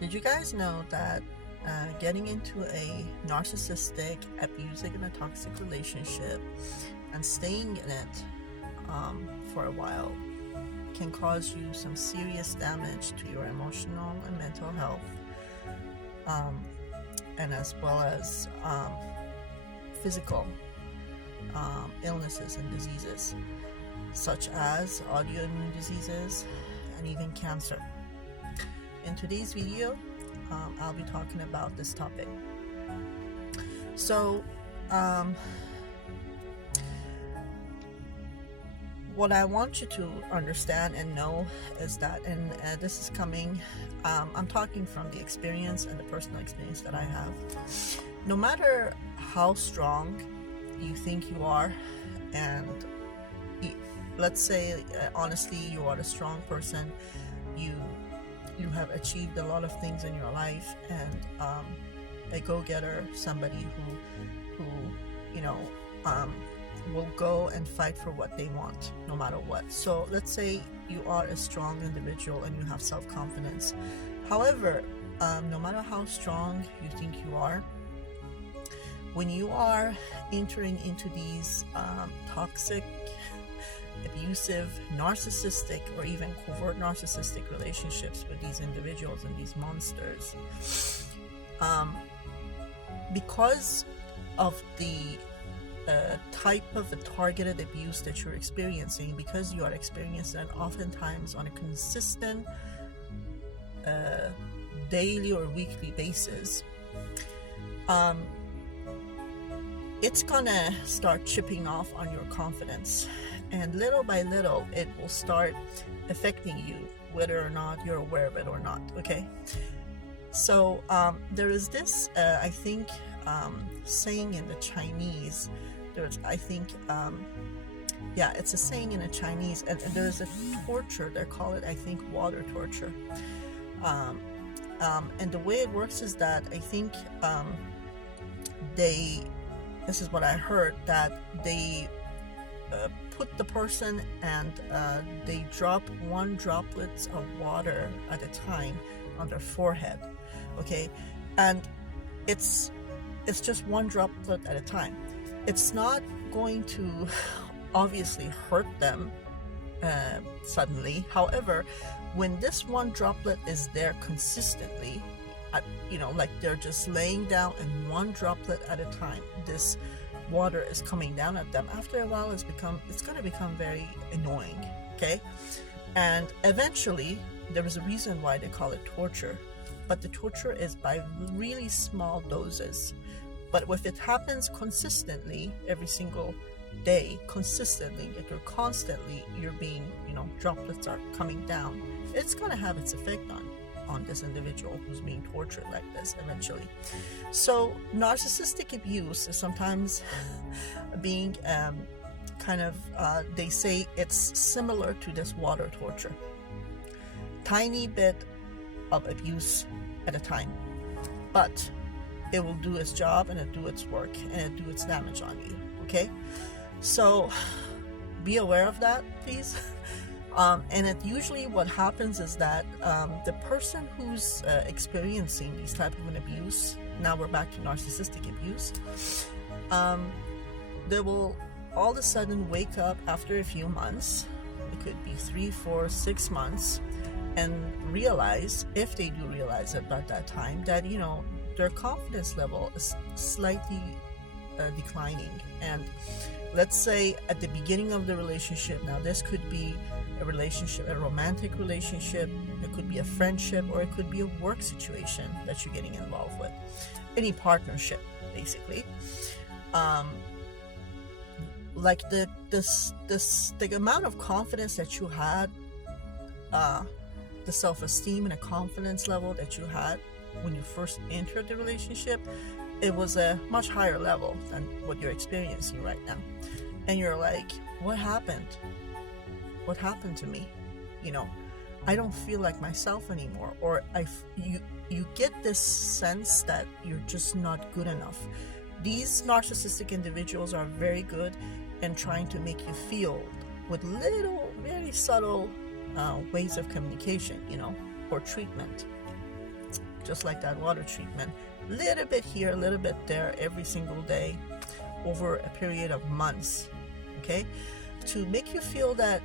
Did you guys know that getting into a narcissistic, abusive, and a toxic relationship and staying in it for a while can cause you some serious damage to your emotional and mental health, um, and as well as physical illnesses and diseases, such as autoimmune diseases and even cancer. In today's video, I'll be talking about this topic. So, what I want you to understand and know is that, and this is coming, I'm talking from the experience and the personal experience that I have. No matter how strong you think you are, and let's say honestly you are a strong person, you have achieved a lot of things in your life, and a go-getter, somebody who will go and fight for what they want no matter what. So let's say you are a strong individual and you have self-confidence. However, no matter how strong you think you are, when you are entering into these toxic, abusive, narcissistic, or even covert narcissistic relationships with these individuals and these monsters, because of the type of the targeted abuse that you're experiencing, because you are experiencing it oftentimes on a consistent daily or weekly basis, it's gonna start chipping off on your confidence, and little by little it will start affecting you, whether or not you're aware of it or not. Okay, so there is this I think saying in the Chinese. There's, I think, it's a saying in the Chinese, and there's a torture, they call it, I think, water torture. And the way it works is that I think this is what I heard, that they put the person and they drop one droplet of water at a time on their forehead, okay? And it's just one droplet at a time. It's not going to obviously hurt them suddenly. However, when this one droplet is there consistently, like they're just laying down and one droplet at a time, this water is coming down at them. After a while, it's going to become very annoying, okay? And eventually, there is a reason why they call it torture, but the torture is by really small doses. But if it happens consistently, every single day, consistently, like you're being, droplets are coming down, it's going to have its effect on this individual who's being tortured like this eventually. So narcissistic abuse is sometimes being they say it's similar to this water torture. Tiny bit of abuse at a time, but it will do its job, and it do its work, and it do its damage on you, okay? So be aware of that, please. And it usually what happens is that the person who's experiencing these type of an abuse, now we're back to narcissistic abuse, they will all of a sudden wake up after a few months, it could be 3, 4, 6 months, and realize, if they do realize it by that time, that their confidence level is slightly declining. And let's say at the beginning of the relationship, now this could be a relationship, a romantic relationship, it could be a friendship, or it could be a work situation that you're getting involved with, any partnership basically. Like the amount of confidence that you had, the self-esteem and a confidence level that you had when you first entered the relationship, it was a much higher level than what you're experiencing right now. And you're like, what happened? What happened to me? I don't feel like myself anymore. Or you get this sense that you're just not good enough. These narcissistic individuals are very good in trying to make you feel with little, very subtle ways of communication, or treatment. just like that water treatment. A little bit here, a little bit there, every single day, over a period of months, okay? To make you feel that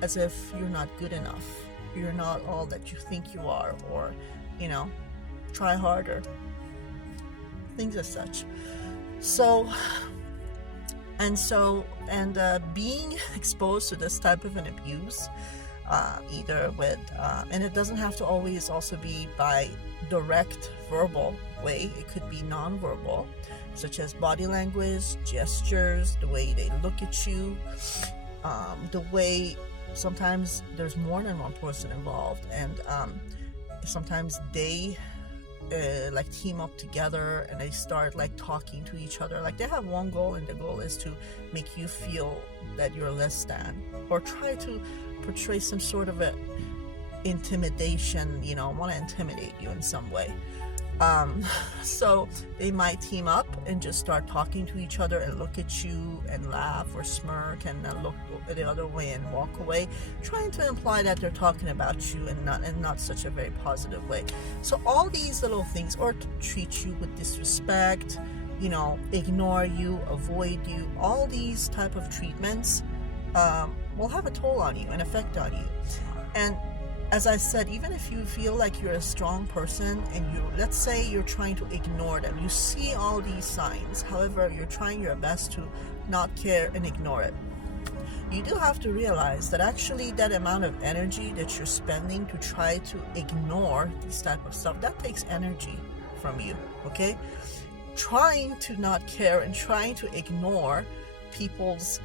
as if you're not good enough, you're not all that you think you are, or, you know, try harder, things as such. Being exposed to this type of an abuse, either with, and it doesn't have to always also be by direct verbal way, it could be non-verbal, such as body language, gestures, the way they look at you, the way sometimes there's more than one person involved, and sometimes they like team up together and they start like talking to each other. Like they have one goal, and the goal is to make you feel that you're less than, or try to portray some sort of a intimidation, you know, want to intimidate you in some way. So they might team up and just start talking to each other and look at you and laugh or smirk and then look the other way and walk away, trying to imply that they're talking about you and not such a very positive way. So all these little things, or to treat you with disrespect, you know, ignore you, avoid you, all these type of treatments will have a toll on you, an effect on you. And as I said, even if you feel like you're a strong person and let's say you're trying to ignore them, you see all these signs, however, you're trying your best to not care and ignore it. You do have to realize that actually that amount of energy that you're spending to try to ignore this type of stuff, that takes energy from you, okay? Trying to not care and trying to ignore people's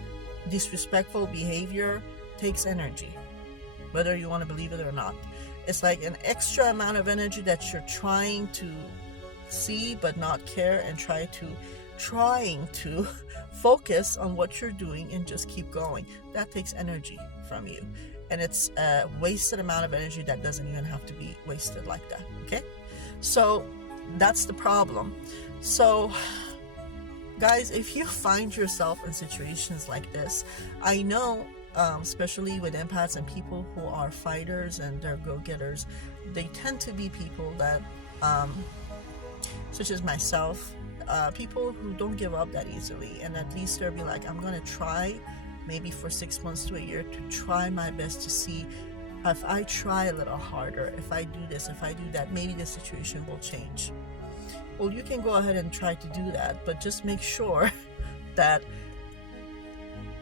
disrespectful behavior takes energy, whether you want to believe it or not. It's like an extra amount of energy that you're trying to see but not care, and trying to focus on what you're doing and just keep going. That takes energy from you, and it's a wasted amount of energy that doesn't even have to be wasted like that, okay? So that's the problem. So guys, if you find yourself in situations like this, I know especially with empaths and people who are fighters and they're go-getters, they tend to be people that, such as myself, people who don't give up that easily, and at least they'll be like, I'm gonna try, maybe for 6 months to a year, to try my best to see if I try a little harder, if I do this, if I do that, maybe the situation will change. Well, you can go ahead and try to do that, but just make sure that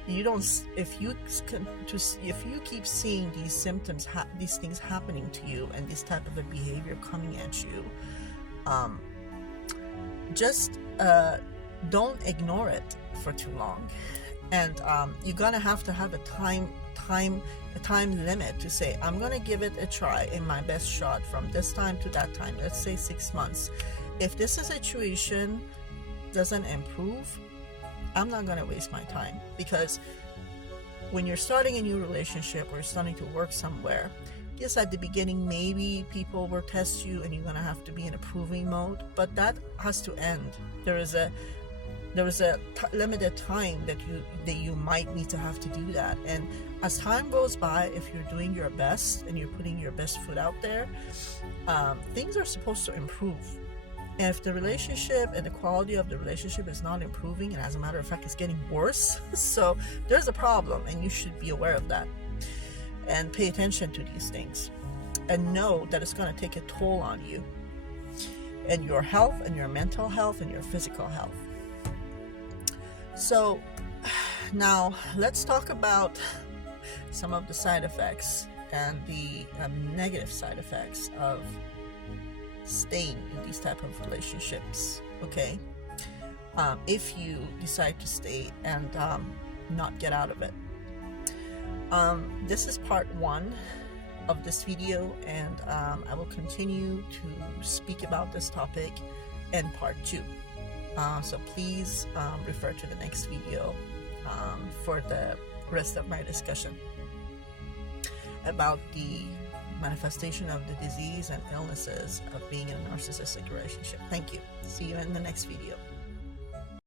you don't, if you keep seeing these symptoms, these things happening to you, and this type of a behavior coming at you, just don't ignore it for too long. And you're gonna have a time limit to say, I'm gonna give it a try in my best shot from this time to that time, let's say 6 months. If this situation doesn't improve, I'm not going to waste my time, because when you're starting a new relationship or starting to work somewhere, yes, at the beginning, maybe people will test you and you're going to have to be in a proving mode, but that has to end. There is a limited time that you might need to have to do that. And as time goes by, if you're doing your best and you're putting your best foot out there, things are supposed to improve. And if the relationship and the quality of the relationship is not improving, and as a matter of fact, it's getting worse, so there's a problem, and you should be aware of that and pay attention to these things, and know that it's going to take a toll on you and your health and your mental health and your physical health. So now let's talk about some of the side effects and the negative side effects of staying in these type of relationships, okay? If you decide to stay and not get out of it. This is part 1 of this video, and I will continue to speak about this topic in part 2. So please refer to the next video for the rest of my discussion about the manifestation of the disease and illnesses of being in a narcissistic relationship. Thank you. See you in the next video.